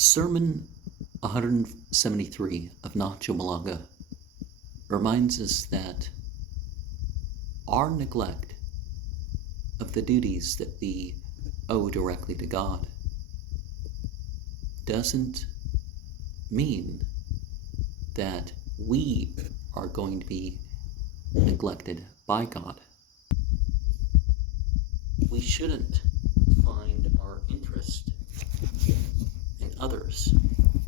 Sermon 173 of Nahjul Balagah reminds us that our neglect of the duties that we owe directly to God doesn't mean that we are going to be neglected by God. We shouldn't find our interest in others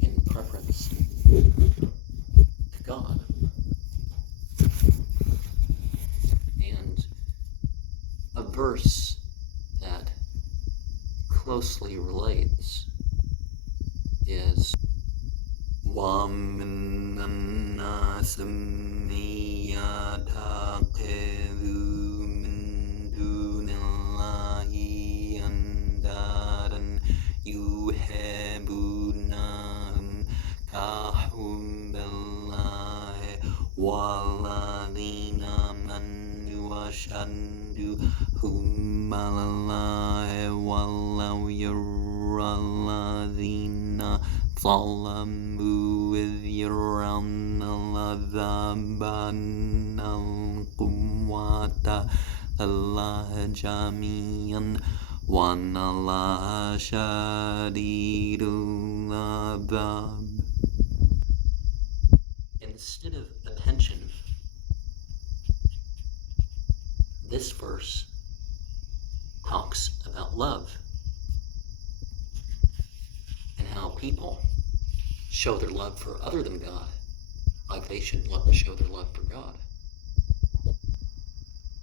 in preference to God. And a verse that closely relates is وَمِنَ النَّاسِ مَن يَتَّخِذُ مِن دُونِ اللَّهِ أَندَادًا يُحِبُّونَهُمْ كَحُبِّ اللَّهِ وَالَّذِينَ آمَنُوا أَشَدُّ حُبًّا لِلَّهِ وَلَوْ يَرَى الَّذِينَ ظلموا إذ يرون العذاب أن القوة لله جميعا وأن الله شديد العذاب. Instead of attention, this verse talks about love and how people show their love for other than God, like they should show their love for God.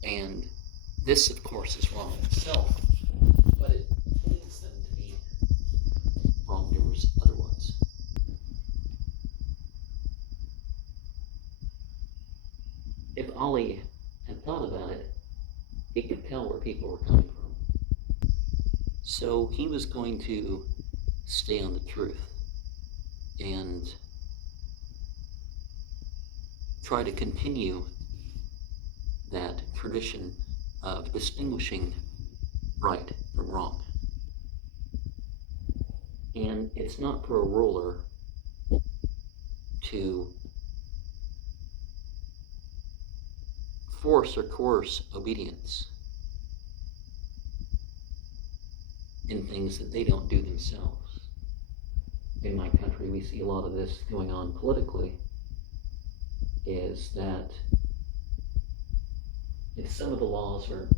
And this, of course, is wrong in itself, but it leads them to be wrongdoers otherwise. If Ali had thought about it, he could tell where people were coming from. So he was going to stay on the truth and try to continue that tradition of distinguishing right from wrong. And it's not for a ruler to force or coerce obedience in things that they don't do themselves. In my country, we see a lot of this going on politically, is that if some of the laws are in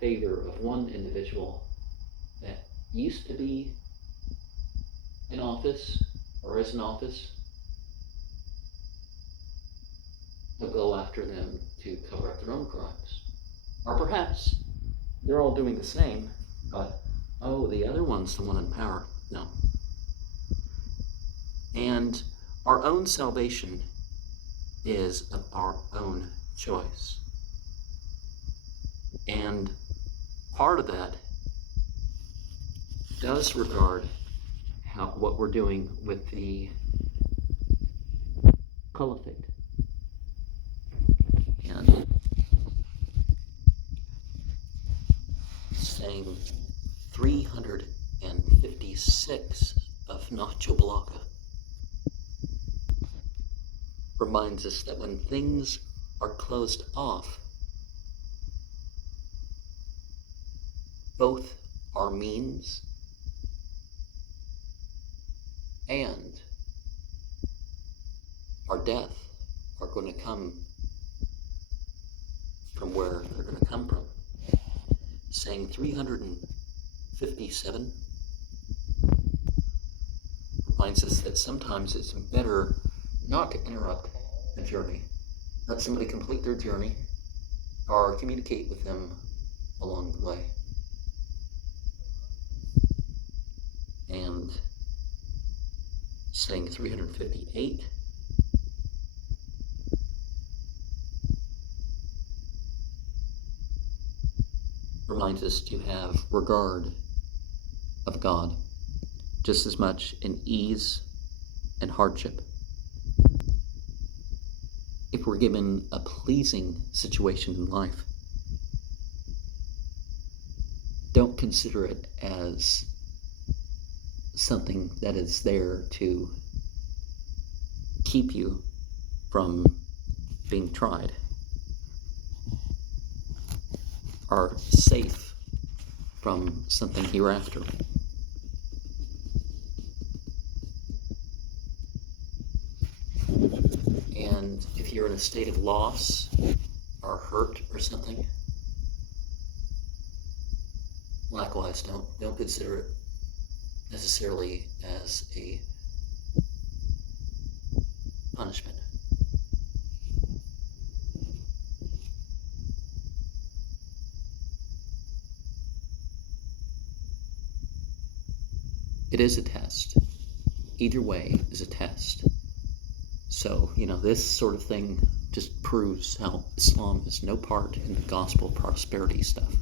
favor of one individual that used to be in office or is in office, they'll go after them to cover up their own crimes. Or perhaps they're all doing the same, but, oh, the other one's the one in power. No. And our own salvation is of our own choice. And part of that does regard what we're doing with the caliphate. And saying 356 of Nahjul Balagah reminds us that when things are closed off, both our means and our death are going to come from where they're going to come from. Saying 357 reminds us that sometimes it's better not to interrupt a journey. Let somebody complete their journey or communicate with them along the way. And saying 358 reminds us to have regard of God just as much in ease and hardship. If we're given a pleasing situation in life, don't consider it as something that is there to keep you from being tried, are safe from something hereafter. And if you're in a state of loss or hurt or something, likewise, don't consider it necessarily as a punishment. It is a test. Either way is a test. So, this sort of thing just proves how Islam has no part in the gospel prosperity stuff.